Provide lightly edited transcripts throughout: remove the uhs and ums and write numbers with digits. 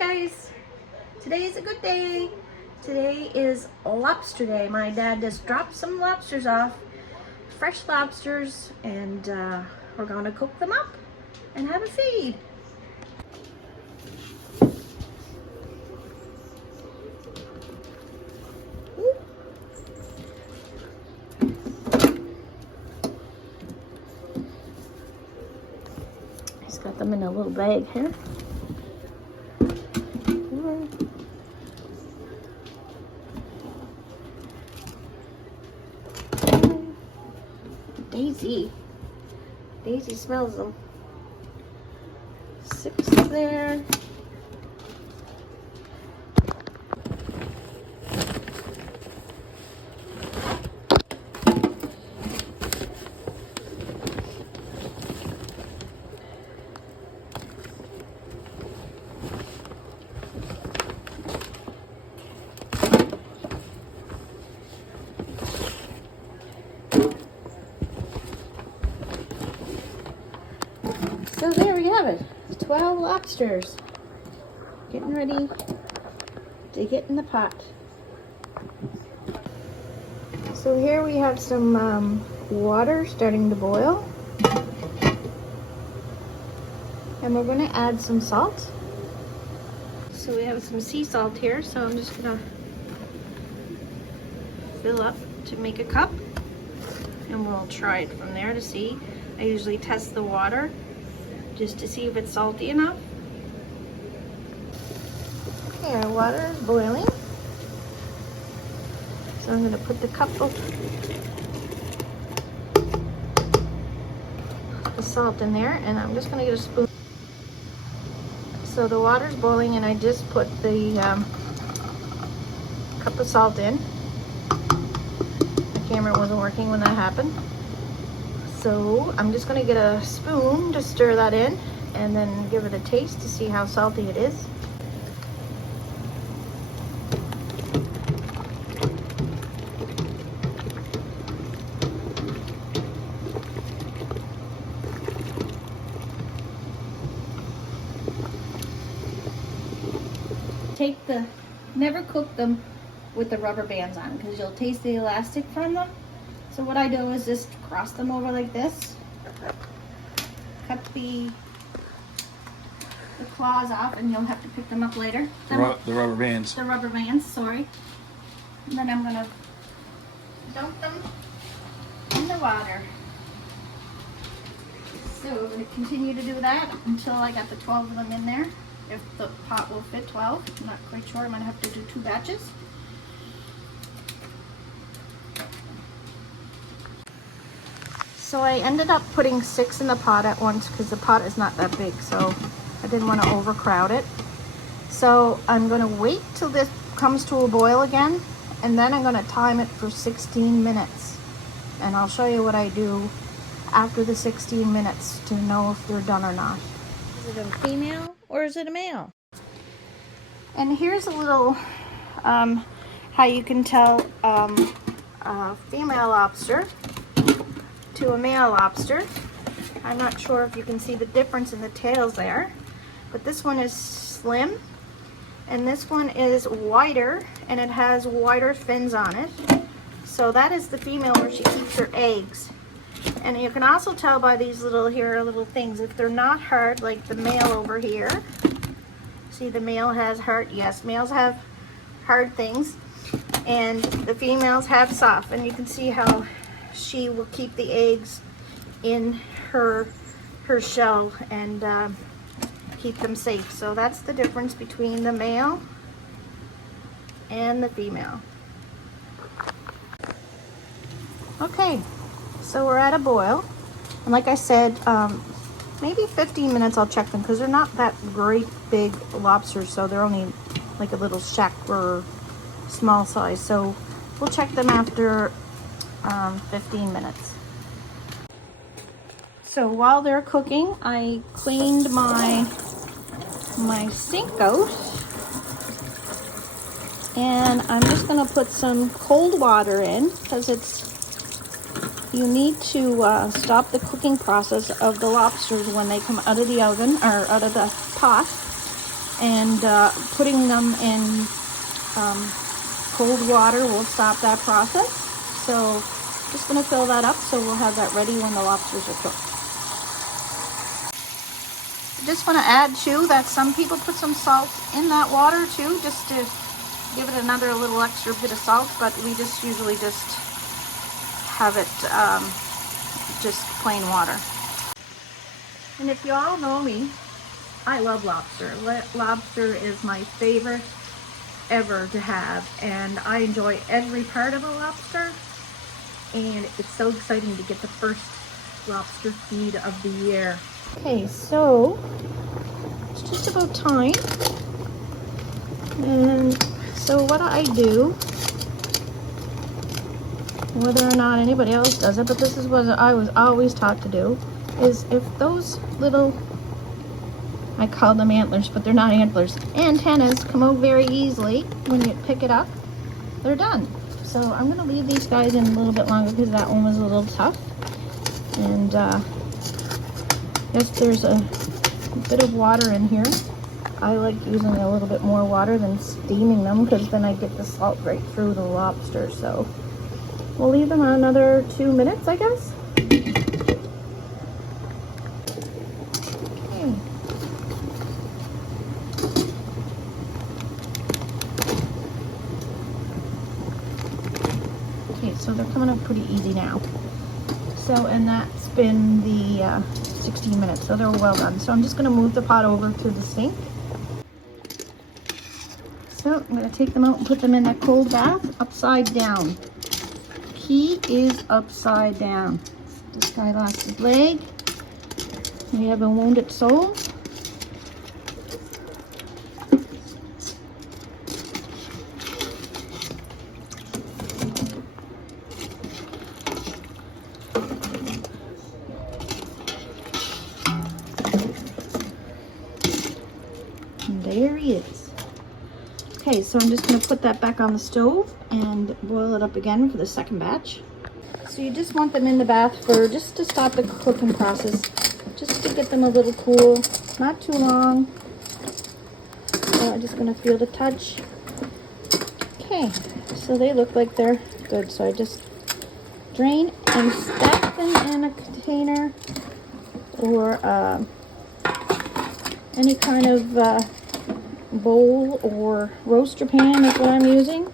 Guys, today is a good day. Today is lobster day. My dad just dropped some lobsters off, fresh lobsters, and we're gonna cook them up and have a feed. He's got them in a little bag here. Daisy smells them. 6 there. So there we have it, 12 lobsters, getting ready to get in the pot. So here we have some water starting to boil, and we're going to add some salt. So we have some sea salt here, so I'm just going to fill up to make a cup, and we'll try it from there to see. I usually test the water just to see if it's salty enough. Okay, our water is boiling. So I'm going to put the cup of the salt in there, and I'm just going to get a spoon. So the water's boiling, and I just put the cup of salt in. The camera wasn't working when that happened. So I'm just going to get a spoon to stir that in and then give it a taste to see how salty it is. Never cook them with the rubber bands on because you'll taste the elastic from them. So what I do is just cross them over like this, cut the claws off, and you'll have to pick them up later. The rubber bands. The rubber bands, sorry. And then I'm gonna dump them in the water. So I'm gonna continue to do that until I got the 12 of them in there. If the pot will fit 12, I'm not quite sure. I'm gonna have to do 2 batches. So I ended up putting 6 in the pot at once because the pot is not that big, so I didn't want to overcrowd it. So I'm going to wait till this comes to a boil again, and then I'm going to time it for 16 minutes. And I'll show you what I do after the 16 minutes to know if they're done or not. Is it a female or is it a male? And here's a little how you can tell a female lobster to a male lobster. I'm not sure if you can see the difference in the tails there, but this one is slim and this one is wider, and it has wider fins on it. So that is the female where she keeps her eggs. And you can also tell by these little things if they're not hard, like the male over here. See, the male has hard, yes, males have hard things, and the females have soft. And you can see how she will keep the eggs in her shell and keep them safe. So that's the difference between the male and the female. Okay, so we're at a boil, and like I said, maybe 15 minutes I'll check them because they're not that great big lobsters, so they're only like a little shack or small size. So we'll check them after 15 minutes. So while they're cooking, I cleaned my sink out, and I'm just going to put some cold water in because you need to stop the cooking process of the lobsters when they come out of the oven or out of the pot. and putting them in cold water will stop that process. So just gonna fill that up so we'll have that ready when the lobsters are cooked. I just want to add too that some people put some salt in that water too, just to give it another little extra bit of salt, but we just usually just have it just plain water. And if you all know me, I love lobster. Lobster is my favorite ever to have, and I enjoy every part of a lobster, and it's so exciting to get the first lobster feed of the year. Okay, so it's just about time, and so what I do, whether or not anybody else does it, but this is what I was always taught to do, is if those little, I call them antlers, but they're not antlers, antennas come out very easily when you pick it up, they're done. So I'm going to leave these guys in a little bit longer because that one was a little tough. And yes, there's a bit of water in here. I like using a little bit more water than steaming them because then I get the salt right through the lobster. So we'll leave them another 2 minutes, I guess. Okay. Okay, so they're coming up pretty easy now. So, and that's been the 16 minutes, so they're well done. So I'm just going to move the pot over to the sink. So I'm going to take them out and put them in that cold bath upside down. Key is upside down. This guy lost his leg. We have a wounded soul. And there he is. Okay, so I'm just going to put that back on the stove and boil it up again for the second batch. So you just want them in the bath for just to stop the cooking process, just to get them a little cool, not too long. So I'm just going to feel the touch. Okay, so they look like they're good. So I just drain and stack them in a container or any kind of bowl or roaster pan is what I'm using.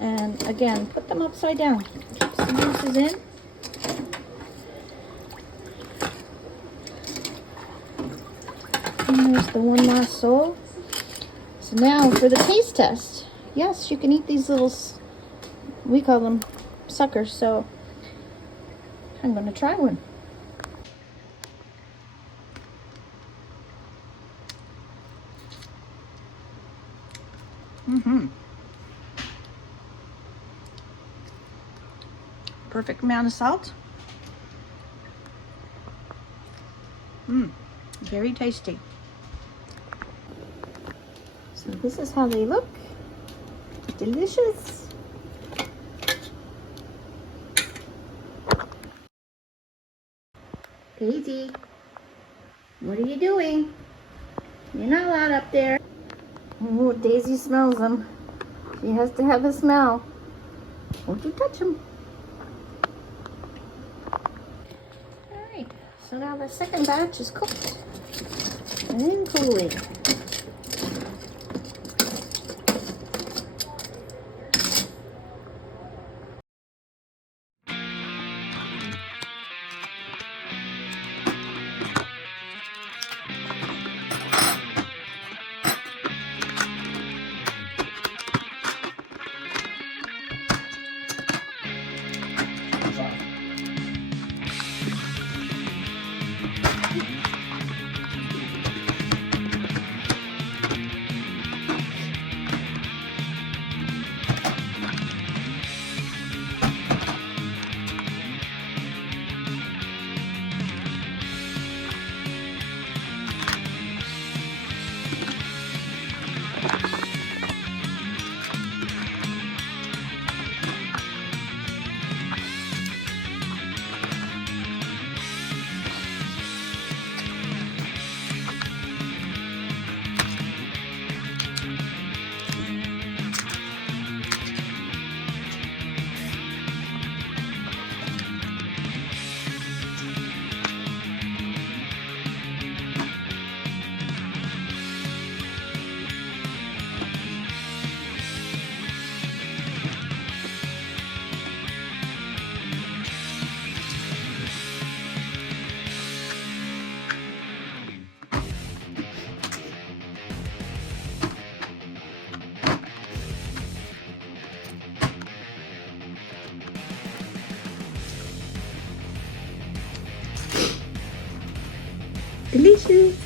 And again, put them upside down. Keep some juices in. And there's the one last sole. So now for the taste test. Yes, you can eat these little, we call them suckers. So I'm going to try one. Perfect amount of salt. Very tasty. So this is how they look. Delicious. Daisy, what are you doing? You're not allowed up there. Oh, Daisy smells them. She has to have a smell. Won't you touch them? Alright, so now the second batch is cooked and cooling. Delicious.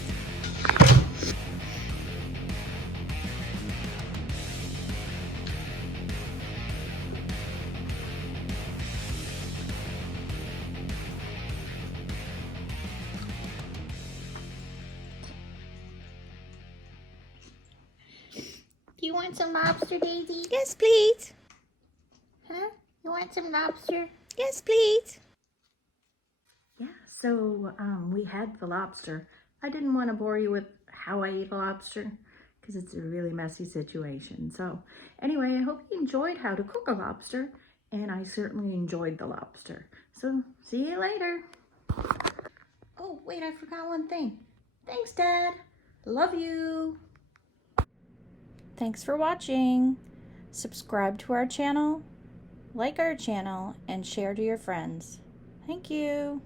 Do you want some lobster, Daisy? Yes, please. Huh? You want some lobster? Yes, please. Yeah, so we had the lobster. I didn't want to bore you with how I eat lobster because it's a really messy situation. So anyway, I hope you enjoyed how to cook a lobster, and I certainly enjoyed the lobster. So see you later. Oh, wait, I forgot one thing. Thanks, Dad. Love you. Thanks for watching. Subscribe to our channel, like our channel, and share to your friends. Thank you.